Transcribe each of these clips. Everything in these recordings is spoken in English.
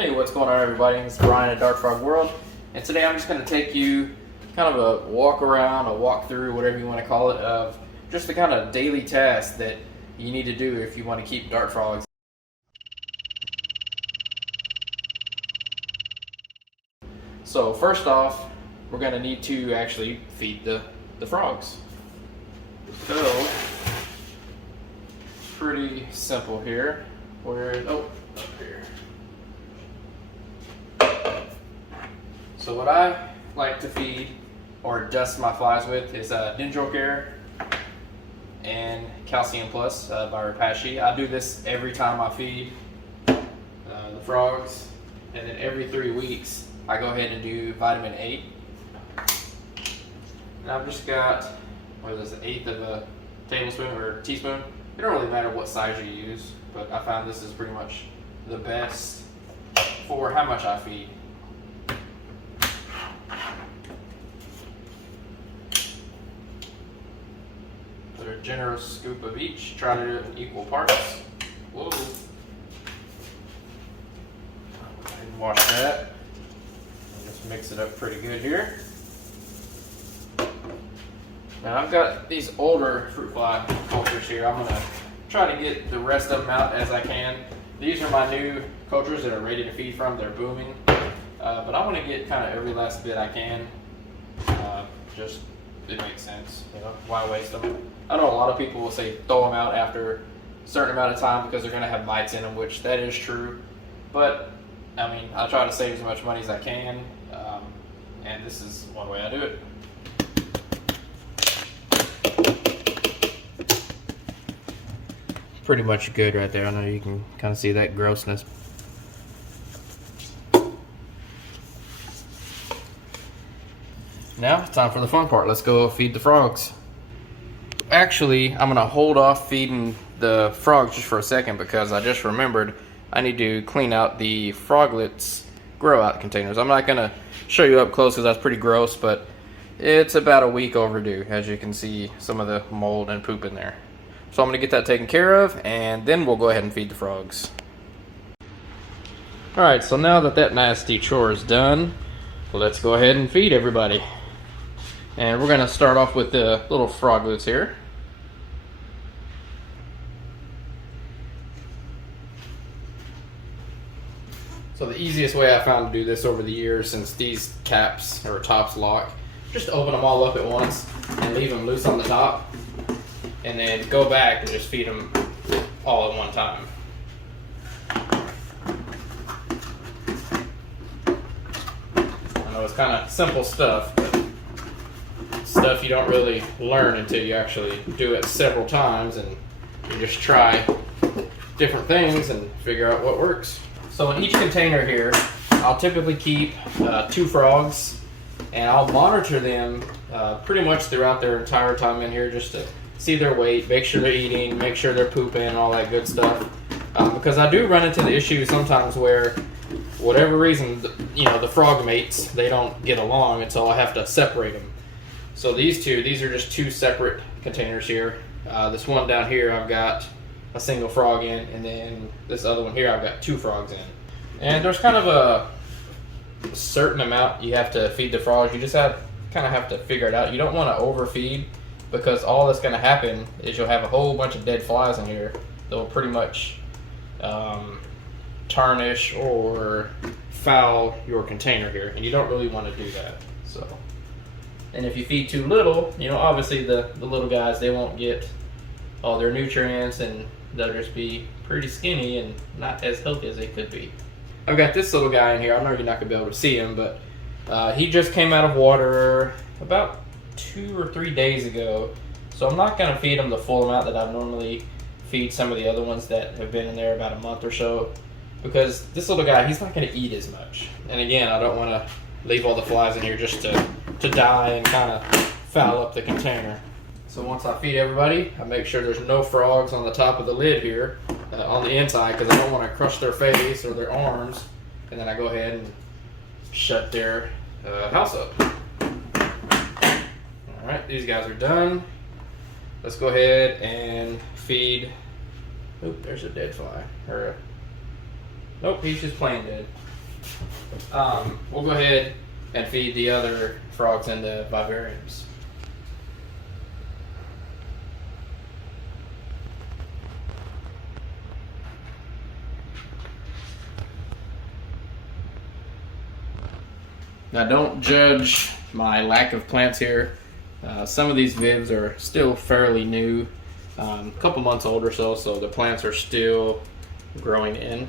Hey, what's going on everybody? This is Brian at Dart Frog World, and today I'm just going to take you kind of a walk around, a walk through, whatever you want to call it, of just the kind of daily tasks that you need to do if you want to keep dart frogs. So first off, we're going to need to actually feed the frogs. So, pretty simple here. Up here. So what I like to feed or dust my flies with is Dendro Care and Calcium Plus by Repashy. I do this every time I feed the frogs, and then every 3 weeks I go ahead and do vitamin 8. And I've just got, what is this, an eighth of a tablespoon or teaspoon. It don't really matter what size you use, but I found this is pretty much the best for how much I feed. Put a generous scoop of each. Try to do it in equal parts. Whoa. Go ahead and wash that. And just mix it up pretty good here. Now I've got these older fruit fly cultures here. I'm gonna try to get the rest of them out as I can. These are my new cultures that are ready to feed from. They're booming. But I want to get kind of every last bit I can. Just, it makes sense, you know, why waste them? I know a lot of people will say throw them out after a certain amount of time because they're going to have mites in them, which that is true. But, I mean, I try to save as much money as I can, and this is one way I do it. Pretty much good right there. I know you can kind of see that grossness. Now, it's time for the fun part. Let's go feed the frogs. Actually, I'm gonna hold off feeding the frogs just for a second because I just remembered I need to clean out the froglets grow out containers. I'm not gonna show you up close because that's pretty gross, but it's about a week overdue. As you can see, some of the mold and poop in there. So I'm gonna get that taken care of, and then we'll go ahead and feed the frogs. All right, so now that nasty chore is done, let's go ahead and feed everybody. And we're gonna start off with the little froglets here. So the easiest way I found to do this over the years, since these caps or tops lock, just open them all up at once and leave them loose on the top, and then go back and just feed them all at one time. I know it's kind of simple stuff, but stuff you don't really learn until you actually do it several times and you just try different things and figure out what works. So in each container here, I'll typically keep 2 frogs, and I'll monitor them pretty much throughout their entire time in here just to see their weight, make sure they're eating, make sure they're pooping, all that good stuff. Because I do run into the issue sometimes where, whatever reason, you know, the frog mates, they don't get along, and so I have to separate them. So these are just 2 separate containers here. This one down here I've got a single frog in, and then this other one here I've got 2 frogs in. And there's kind of a certain amount you have to feed the frogs. You just kind of have to figure it out. You don't want to overfeed, because all that's going to happen is you'll have a whole bunch of dead flies in here that will pretty much tarnish or foul your container here, and you don't really want to do that. So, and if you feed too little, you know, obviously the little guys, they won't get all their nutrients, and they'll just be pretty skinny and not as healthy as they could be. I've got this little guy in here. I know you're not going to be able to see him, but he just came out of water about 2 or 3 days ago. So I'm not going to feed him the full amount that I normally feed some of the other ones that have been in there about a month or so, because this little guy, he's not going to eat as much. And again, I don't want to leave all the flies in here just to die and kind of foul up the container. So once I feed everybody, I make sure there's no frogs on the top of the lid here, on the inside, because I don't want to crush their face or their arms. And then I go ahead and shut their house up. Alright, these guys are done. Let's go ahead and feed. Oop, there's a dead fly. Nope, he's just plain dead. We'll go ahead and feed the other frogs in the vivariums. Now don't judge my lack of plants here. Some of these vivs are still fairly new, a couple months old or so, so the plants are still growing in.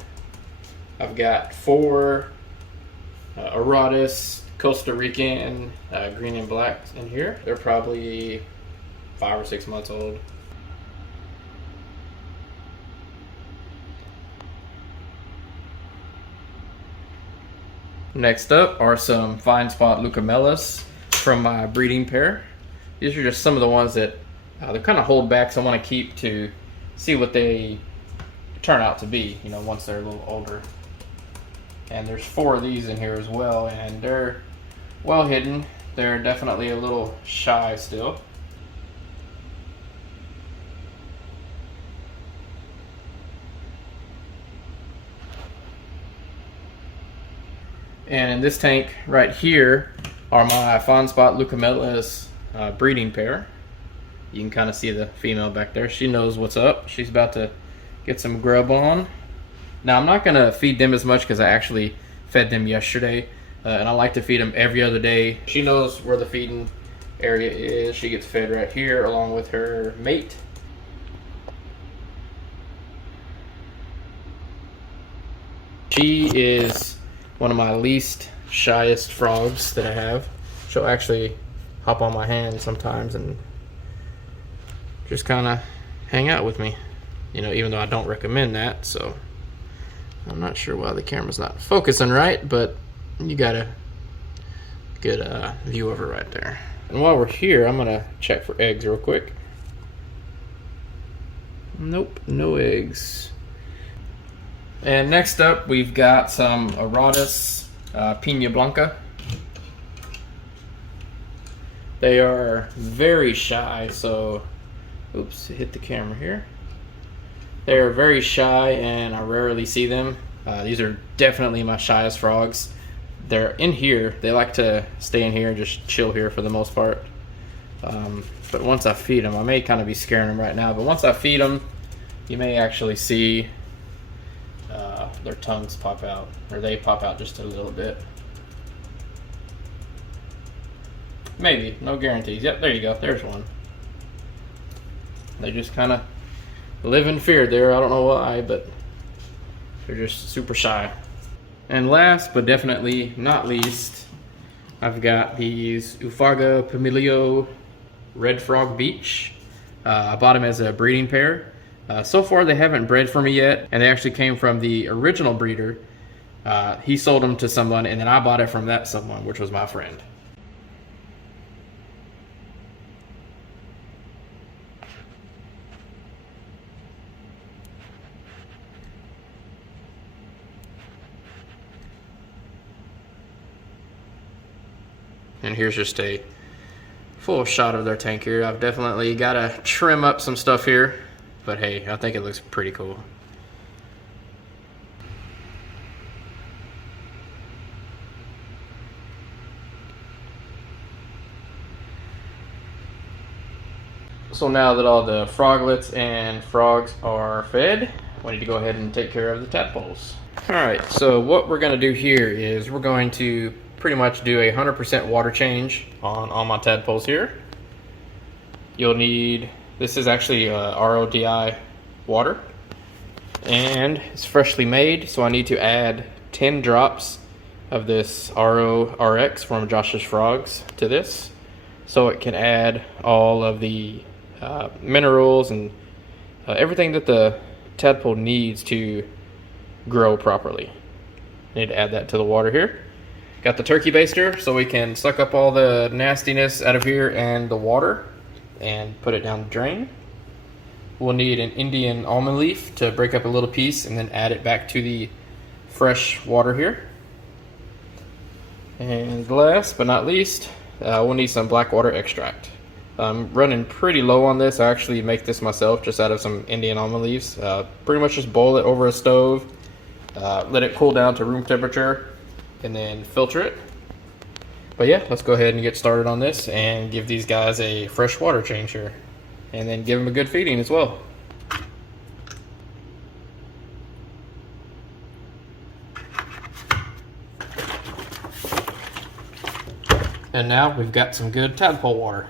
I've got 4 Aratus Costa Rican green and black in here. They're probably 5 or 6 months old. Next up are some fine spot leucomelas from my breeding pair. These are just some of the ones that they're kind of hold back, so I want to keep to see what they turn out to be, you know, once they're a little older. And there's 4 of these in here as well, and they're well hidden. They're definitely a little shy still. And in this tank right here are my fine spot leucomelas breeding pair. You can kind of see the female back there. She knows what's up. She's about to get some grub on. Now I'm not gonna feed them as much because I actually fed them yesterday, and I like to feed them every other day. She knows where the feeding area is. She gets fed right here along with her mate. She is one of my least shyest frogs that I have. She'll actually hop on my hand sometimes and just kind of hang out with me, you know, even though I don't recommend that. So I'm not sure why the camera's not focusing right, but you got a good view of her right there. And while we're here, I'm gonna check for eggs real quick. Nope, no eggs. And next up, we've got some Aratus Pina Blanca. They are very shy, so, oops, hit the camera here. They are very shy, and I rarely see them. These are definitely my shyest frogs. They're in here. They like to stay in here and just chill here for the most part. But once I feed them, I may kind of be scaring them right now, but once I feed them, you may actually see their tongues pop out, or they pop out just a little bit. Maybe, no guarantees. Yep, there you go, there's one. They just kind of live in fear there. I don't know why, but they're just super shy. And last but definitely not least, I've got these Ufaga Pamilio Red Frog Beach. I bought them as a breeding pair. So far they haven't bred for me yet, and they actually came from the original breeder. He sold them to someone, and then I bought it from that someone, which was my friend. And here's just a full shot of their tank here. I've definitely got to trim up some stuff here, but hey, I think it looks pretty cool. So now that all the froglets and frogs are fed, I need to go ahead and take care of the tadpoles. Alright, so what we're going to do here is we're going to pretty much do a 100% water change on all my tadpoles here. You'll need, this is actually RODI water, and it's freshly made, so I need to add 10 drops of this RO-RX from Josh's Frogs to this, so it can add all of the minerals and everything that the tadpole needs to grow properly. I need to add that to the water here. Got the turkey baster so we can suck up all the nastiness out of here and the water and put it down the drain. We'll need an Indian almond leaf to break up a little piece and then add it back to the fresh water here. And last but not least, we'll need some black water extract. I'm running pretty low on this. I actually make this myself just out of some Indian almond leaves. Pretty much just boil it over a stove, let it cool down to room temperature, and then filter it. But yeah, let's go ahead and get started on this and give these guys a fresh water change here, and then give them a good feeding as well. And now we've got some good tadpole water.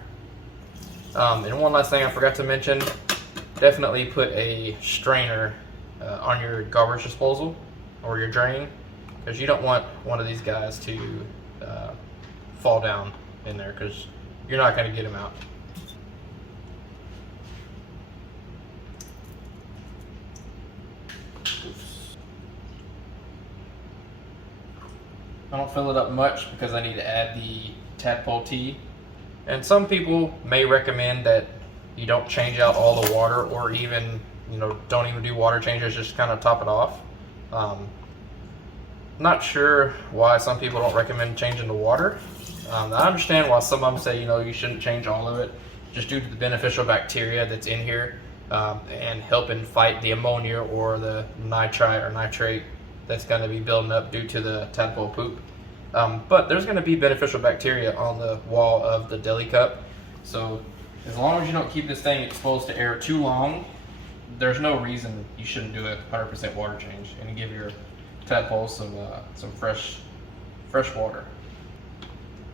And one last thing I forgot to mention, definitely put a strainer on your garbage disposal or your drain, because you don't want one of these guys to fall down in there, because you're not going to get them out. Oops. I don't fill it up much because I need to add the tadpole tea. And some people may recommend that you don't change out all the water, or even, don't even do water changes, just kind of top it off. Not sure why some people don't recommend changing the water. I understand why some of them say, you shouldn't change all of it, just due to the beneficial bacteria that's in here, and helping fight the ammonia or the nitrite or nitrate that's going to be building up due to the tadpole poop. But there's going to be beneficial bacteria on the wall of the deli cup. So as long as you don't keep this thing exposed to air too long, there's no reason you shouldn't do a 100% water change and give your tadpoles some fresh water.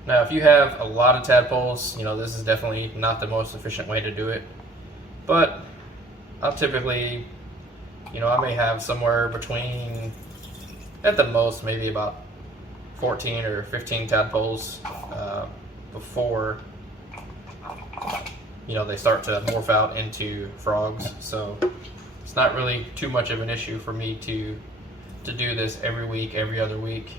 Now, if you have a lot of tadpoles, this is definitely not the most efficient way to do it. But I'll typically, I may have somewhere between, at the most, maybe about 14 or 15 tadpoles before they start to morph out into frogs. So it's not really too much of an issue for me to do this every week, every other week.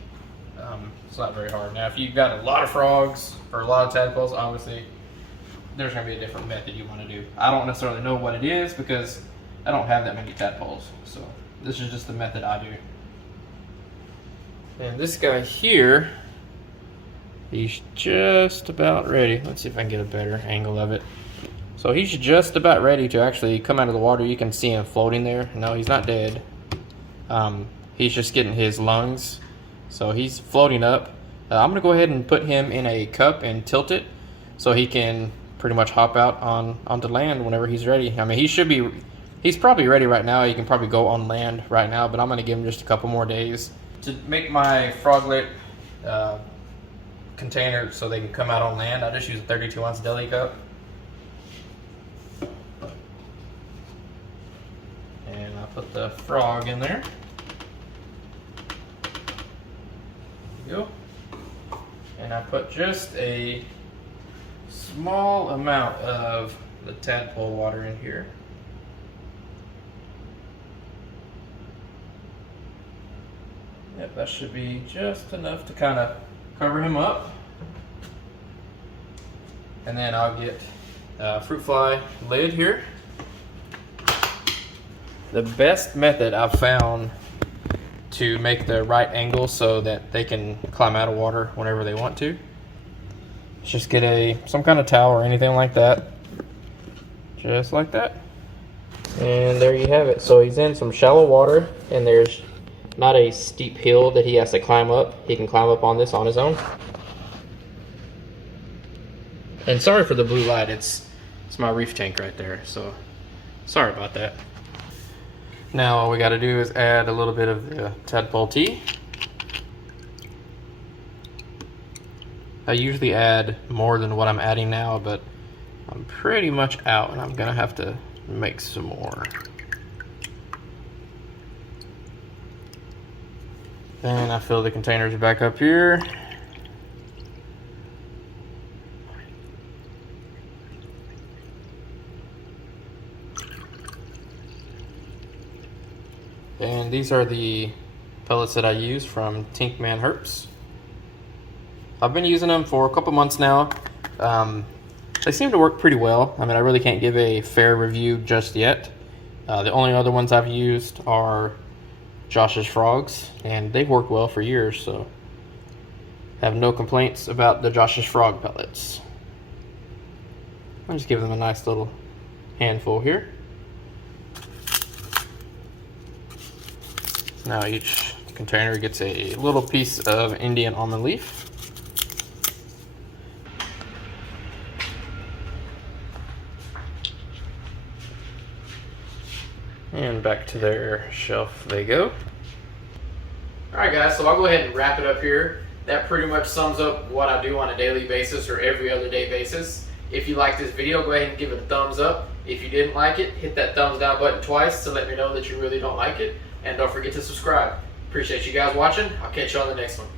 It's not very hard. Now, if you've got a lot of frogs or a lot of tadpoles, obviously there's going to be a different method you want to do. I don't necessarily know what it is because I don't have that many tadpoles. So this is just the method I do. And this guy here, he's just about ready. Let's see if I can get a better angle of it. So he's just about ready to actually come out of the water. You can see him floating there. No, he's not dead. He's just getting his lungs. So he's floating up. I'm gonna go ahead and put him in a cup and tilt it so he can pretty much hop out onto land whenever he's ready. I mean, he's probably ready right now. He can probably go on land right now, but I'm gonna give him just a couple more days. To make my froglet container so they can come out on land, I just use a 32-ounce deli cup. And I put the frog in there. There you go. And I put just a small amount of the tadpole water in here. Yep, that should be just enough to kind of cover him up. And then I'll get a fruit fly lid here. The best method I've found to make the right angle so that they can climb out of water whenever they want to, just get some kind of towel or anything like that. Just like that. And there you have it. So he's in some shallow water, and there's not a steep hill that he has to climb up. He can climb up on this on his own. And sorry for the blue light, it's my reef tank right there, so sorry about that. Now all we got to do is add a little bit of the tadpole tea. I usually add more than what I'm adding now, but I'm pretty much out and I'm gonna have to make some more. Then I fill the containers back up here. And these are the pellets that I use from Tinkman Herps. I've been using them for a couple months now. They seem to work pretty well. I mean, I really can't give a fair review just yet. The only other ones I've used are Josh's Frogs, and they've worked well for years, so I have no complaints about the Josh's Frog pellets. I'll just give them a nice little handful here. Now each container gets a little piece of Indian almond leaf. And back to their shelf they go. Alright guys, so I'll go ahead and wrap it up here. That pretty much sums up what I do on a daily basis or every other day basis. If you like this video, go ahead and give it a thumbs up. If you didn't like it, hit that thumbs down button twice to let me know that you really don't like it. And don't forget to subscribe. Appreciate you guys watching. I'll catch you on the next one.